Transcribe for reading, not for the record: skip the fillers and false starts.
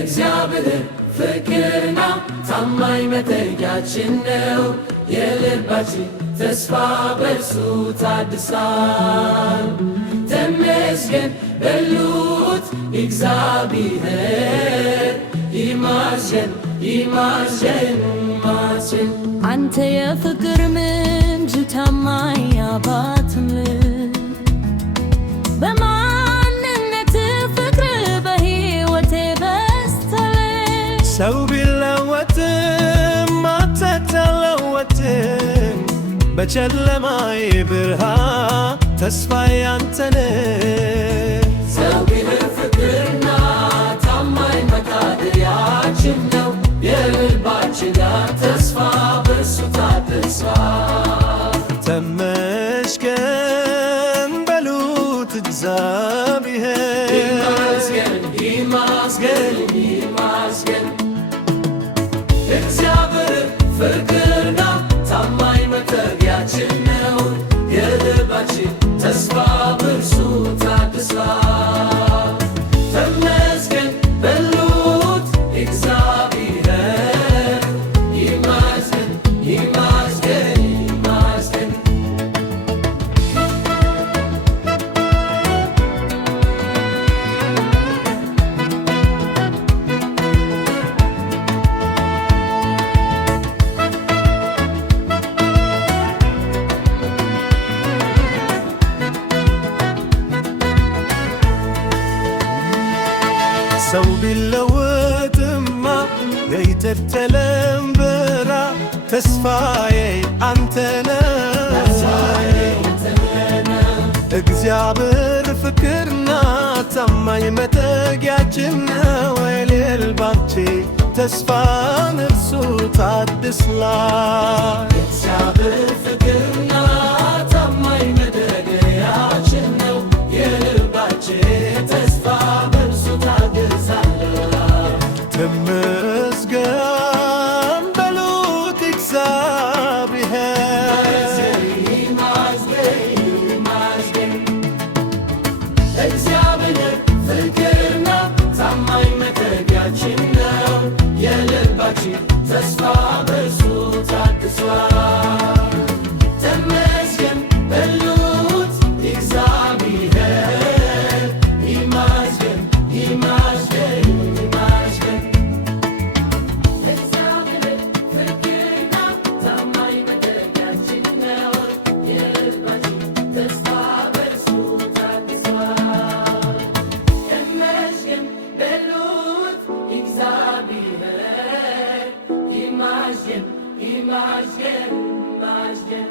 እግዚአብሔር ፍቅርና ታማኝ መጠጊያችን ነው። የልባችን ተስፋ በእርሱ ታድሷል። ተመስገን በሉት እግዚአብሔር ይመስገን ይመስገን ይመስገን። አንተ የፍቅር ምንጭ ታማኝ አባትም በማንነት ፍቅር በሕይወቴ በስተለኝ። ሰው ቢለወጥም አንተ አትለወጥም። በጨለማዬ ብርሃን ተስፋዬ አንተ ነህ። ሰው ቢልህ ፍቅርና ታማኝ መታደያችን ነው። የልባችን ተስፋ በእርሱ ታድሷል። ተመስገን በሉት እግዚአብሔር ይመስገን ይመስገን ይመስገን። እግዚአብሔር ፍቅር ነው፣ ታማኝ መጠጊያችን ነው። የልባችን ተስፋ በእርሱ ታድሷል። ተመስገን በሉት እግዚአብሔር ይመስገን ይመስገን ይመስገን። ሰው ቢለወጥማ የተተለምበራ ተስፋዬ አንተ ነህ። እግዚአብሔር ፍቅርና ታማኝ መጠጊያችን ነው። የልባችን ተስፋ እርሱ ታድሷል። እግዚአብሔር ፍቅርና ታማኝ መጠጊያችን ነው። የልባችን ተስፋ በእርሱ ታድሷል። ተመስገን በሉት እግዚአብሔር ይመስገን ይመስገን። እግዚአብሔር ፍቅርና ታማኝ መጠጊያችን ነው። የልባችን ተስፋ በእርሱ ታድሷል። ተመስገን በሉት እግዚአብሔር ይመስገን ይመስገን ይመስገን። እግዚአብሔር ፍቅርና ታማኝ መጠጊያችን ነው። የልባችን ተስፋ በእርሱ ታድሷል። ተመስገን በሉት እግዚአብሔር ይመስገን ይመስገን ይመስገን።